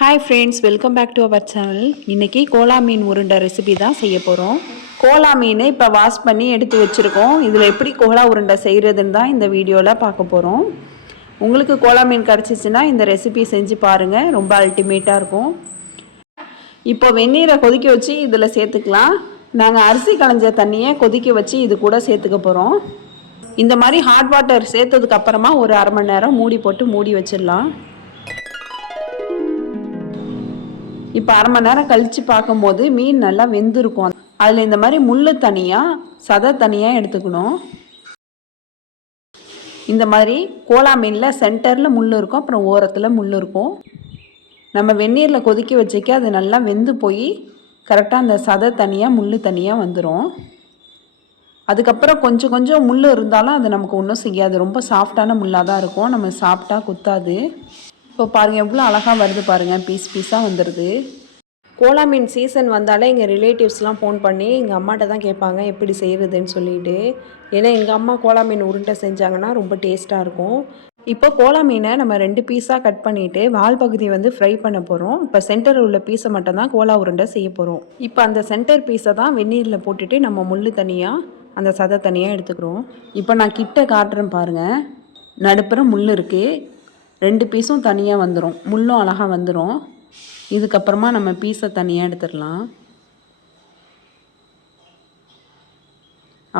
Hi friends, welcome back to our channel. இன்றைக்கி கோலா மீன் உருண்டை ரெசிபி தான் செய்ய போகிறோம். கோலா மீன் இப்போ வாஷ் பண்ணி எடுத்து வச்சுருக்கோம். இதில் எப்படி கோலா உருண்டை செய்கிறதுன்னு தான் இந்த வீடியோவில் பார்க்க போகிறோம். உங்களுக்கு கோலா மீன் கிடச்சிச்சின்னா இந்த ரெசிபி செஞ்சு பாருங்கள், ரொம்ப அல்டிமேட்டாக இருக்கும். இப்போ வெந்நீரை கொதிக்க வச்சு இதில் சேர்த்துக்கலாம். நாங்கள் அரிசி களைஞ்ச தண்ணியை கொதிக்க வச்சு இது கூட சேர்த்துக்க போகிறோம். இந்த மாதிரி ஹாட் வாட்டர் சேர்த்ததுக்கப்புறமா ஒரு அரை மணி நேரம் மூடி போட்டு மூடி வச்சிடலாம். இப்போ அரை மணி நேரம் கழித்து பார்க்கும்போது மீன் நல்லா வெந்திருக்கும். அதில் இந்த மாதிரி முள் தனியாக சதை தனியாக எடுத்துக்கணும். இந்த மாதிரி கோலா மீனில் சென்டரில் முள் இருக்கும், அப்புறம் ஓரத்தில் முள் இருக்கும். நம்ம வெந்நீரில் கொதிக்க வச்சுக்க அது நல்லா வெந்து போய் கரெக்டாக அந்த சதை தனியாக முள் தனியாக வந்துடும். அதுக்கப்புறம் கொஞ்சம் கொஞ்சம் முள் இருந்தாலும் அது நமக்கு ஒன்றும் செய்யாது. ரொம்ப சாஃப்டான முள்ளாக தான் இருக்கும், நம்ம சாப்பிட்டா குத்தாது. இப்போ பாருங்கள் எவ்வளோ அழகாக வருது பாருங்கள், பீஸ் பீஸாக வந்துடுது. கோலா மீன் சீசன் வந்தாலே எங்கள் ரிலேட்டிவ்ஸ்லாம் ஃபோன் பண்ணி எங்கள் அம்மாட்ட தான் கேட்பாங்க எப்படி செய்கிறதுன்னு சொல்லிட்டு. ஏன்னா எங்கள் அம்மா கோலா மீன் உருண்டை செஞ்சாங்கன்னா ரொம்ப டேஸ்ட்டாக இருக்கும். இப்போ கோலா மீனை நம்ம 2 பீஸாக கட் பண்ணிவிட்டு வால் பகுதி வந்து ஃப்ரை பண்ண போகிறோம். இப்போ சென்டரில் உள்ள பீஸை மட்டும் தான் கோலா உருண்டை செய்ய போகிறோம். இப்போ அந்த சென்டர் பீஸை தான் வெந்நீரில் போட்டுட்டு நம்ம முள் தனியாக அந்த சதை தனியாக எடுத்துக்கிறோம். இப்போ நான் கிட்ட காட்டுறேன் பாருங்கள், நடுப்புற முள் இருக்குது. 2 பீஸும் தனியாக வந்துடும், முள்ளும் அழகாக வந்துடும். இதுக்கப்புறமா நம்ம பீஸை தனியாக எடுத்துடலாம்.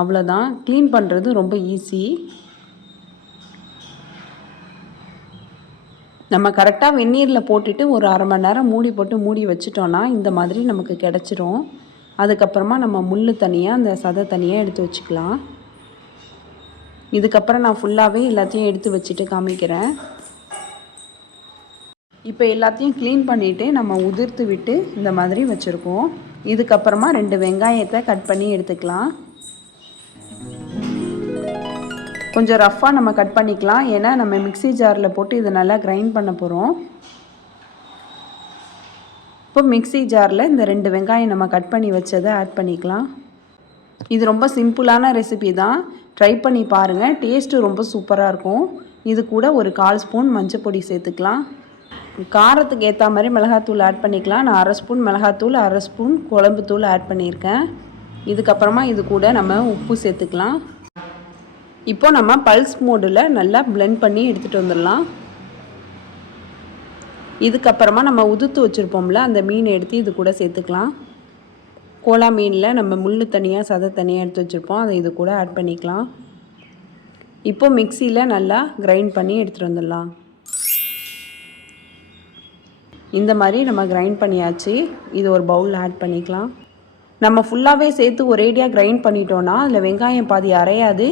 அவ்வளோதான், க்ளீன் பண்ணுறது ரொம்ப ஈஸி. நம்ம கரெக்டாக வெந்நீரில் போட்டுட்டு ஒரு அரை மணி நேரம் மூடி போட்டு மூடி வச்சிட்டோன்னா இந்த மாதிரி நமக்கு கிடச்சிரும். அதுக்கப்புறமா நம்ம முள் தனியாக அந்த சதை தனியாக எடுத்து வச்சுக்கலாம். இதுக்கப்புறம் நான் ஃபுல்லாகவே எல்லாத்தையும் எடுத்து வச்சுட்டு காமிக்கிறேன். இப்போ எல்லாத்தையும் க்ளீன் பண்ணிவிட்டு நம்ம உதிர்த்து விட்டு இந்த மாதிரி வச்சுருக்கோம். இதுக்கப்புறமா 2 வெங்காயத்தை கட் பண்ணி எடுத்துக்கலாம். கொஞ்சம் ரஃப்பாக நம்ம கட் பண்ணிக்கலாம், ஏன்னா நம்ம மிக்ஸி ஜாரில் போட்டு இதை நல்லா கிரைண்ட் பண்ண போகிறோம். இப்போ மிக்ஸி ஜாரில் இந்த 2 வெங்காயம் நம்ம கட் பண்ணி வச்சதை ஆட் பண்ணிக்கலாம். இது ரொம்ப சிம்பிளான ரெசிபி தான், ட்ரை பண்ணி பாருங்கள், டேஸ்ட்டு ரொம்ப சூப்பராக இருக்கும். இது கூட ஒரு 1/4 ஸ்பூன் மஞ்சள் பொடி சேர்த்துக்கலாம். காரத்துக்கு ஏற்ற மாதிரி மிளகாத்தூள் ஆட் பண்ணிக்கலாம். நான் 1/2 ஸ்பூன் மிளகாத்தூள், 1/2 ஸ்பூன் குழம்புத்தூள் ஆட் பண்ணியிருக்கேன். இதுக்கப்புறமா இது கூட நம்ம உப்பு சேர்த்துக்கலாம். இப்போ நம்ம பல்ஸ் மோடில் நல்லா பிளெண்ட் பண்ணி எடுத்துகிட்டு வந்துடலாம். இதுக்கப்புறமா நம்ம உதுத்து வச்சுருப்போம்ல அந்த மீனை எடுத்து இது கூட சேர்த்துக்கலாம். கோலா மீனில் நம்ம முள் தனியாக சதை தனியாக எடுத்து வச்சுருப்போம், அதை இது கூட ஆட் பண்ணிக்கலாம். இப்போ மிக்சியில் நல்லா கிரைண்ட் பண்ணி எடுத்துகிட்டு வந்துடலாம். இந்த மாதிரி நம்ம கிரைண்ட் பண்ணியாச்சு. இது ஒரு பவுலில் ஆட் பண்ணிக்கலாம். நம்ம ஃபுல்லாகவே சேர்த்து ஒரேடியாக கிரைண்ட் பண்ணிட்டோன்னா அதில் வெங்காயம் பாதி அரையாது,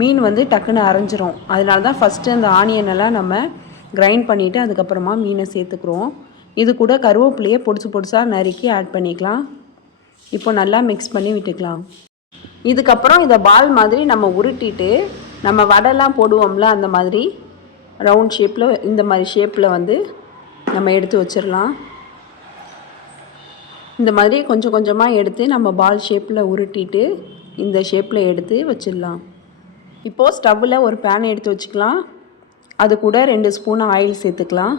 மீன் வந்து டக்குன்னு அரைஞ்சிரும். அதனால தான் ஃபஸ்ட்டு அந்த ஆனியனெல்லாம் நம்ம கிரைண்ட் பண்ணிவிட்டு அதுக்கப்புறமா மீனை சேர்த்துக்கிறோம். இது கூட கருவேப்பிலையை பொடிசு பொடிசாக நறுக்கி ஆட் பண்ணிக்கலாம். இப்போ நல்லா மிக்ஸ் பண்ணி விட்டுக்கலாம். இதுக்கப்புறம் இதை பால் மாதிரி நம்ம உருட்டிட்டு நம்ம வடைலாம் போடுவோம்ல அந்த மாதிரி ரவுண்ட் ஷேப்பில் இந்த மாதிரி ஷேப்பில் வந்து நம்ம எடுத்து வச்சிடலாம். இந்த மாதிரி கொஞ்சம் கொஞ்சமாக எடுத்து நம்ம பால் ஷேப்பில் உருட்டிட்டு இந்த ஷேப்பில் எடுத்து வச்சிடலாம். இப்போது ஸ்டவ்வில் ஒரு பேன் எடுத்து வச்சுக்கலாம். அது கூட 2 ஸ்பூன் ஆயில் சேர்த்துக்கலாம்.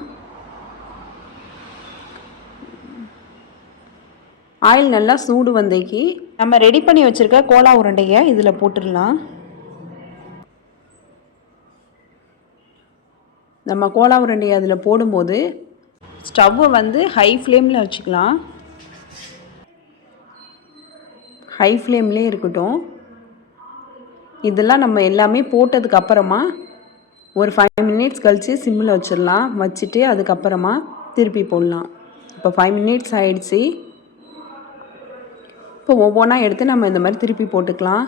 ஆயில் நல்லா சூடு வந்தேக்கி நம்ம ரெடி பண்ணி வச்சுருக்க கோலா உருண்டையை இதில் போட்டுடலாம். நம்ம கோலா உருண்டையை அதில் போடும்போது ஸ்டவ்வை வந்து ஹை ஃப்ளேமில் வச்சுக்கலாம். ஹை ஃப்ளேம்லேயே இருக்கட்டும். இதெல்லாம் நம்ம எல்லாமே போட்டதுக்கப்புறமா ஒரு 5 மினிட்ஸ் கழித்து சிம்மில் வச்சிடலாம். வச்சுட்டு அதுக்கப்புறமா திருப்பி போடலாம். இப்போ 5 மினிட்ஸ் ஆகிடுச்சி. இப்போ ஒவ்வொன்றா எடுத்து நம்ம இந்த மாதிரி திருப்பி போட்டுக்கலாம்.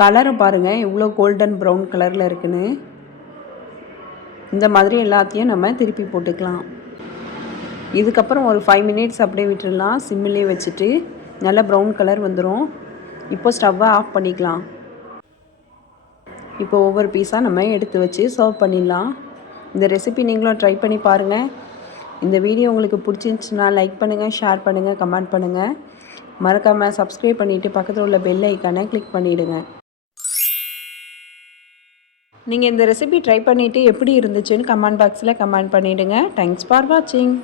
கலரை பாருங்கள் எவ்வளோ கோல்டன் ப்ரௌன் கலரில் இருக்குன்னு. இந்த மாதிரி எல்லாத்தையும் நம்ம திருப்பி போட்டுக்கலாம். இதுக்கப்புறம் ஒரு 5 மினிட்ஸ் அப்படியே விட்டுடலாம். சிம்மிலே வச்சுட்டு நல்லா ப்ரௌன் கலர் வந்துடும். இப்போ ஸ்டவ்வை ஆஃப் பண்ணிக்கலாம். இப்போ ஒவ்வொரு பீஸாக நம்ம எடுத்து வச்சு சர்வ் பண்ணிடலாம். இந்த ரெசிபி நீங்களும் ட்ரை பண்ணி பாருங்கள். இந்த வீடியோ உங்களுக்கு பிடிச்சிருந்துச்சுன்னா லைக் பண்ணுங்கள், ஷேர் பண்ணுங்கள், கமெண்ட் பண்ணுங்கள். மறக்காமல் சப்ஸ்கிரைப் பண்ணிவிட்டு பக்கத்தில் உள்ள பெல் ஐக்கானை கிளிக் பண்ணிவிடுங்க. நீங்கள் இந்த ரெசிபி ட்ரை பண்ணிவிட்டு எப்படி இருந்துச்சுன்னு கமெண்ட் பாக்ஸில் கமெண்ட் பண்ணிவிடுங்க. தேங்க்ஸ் ஃபார் வாட்சிங்.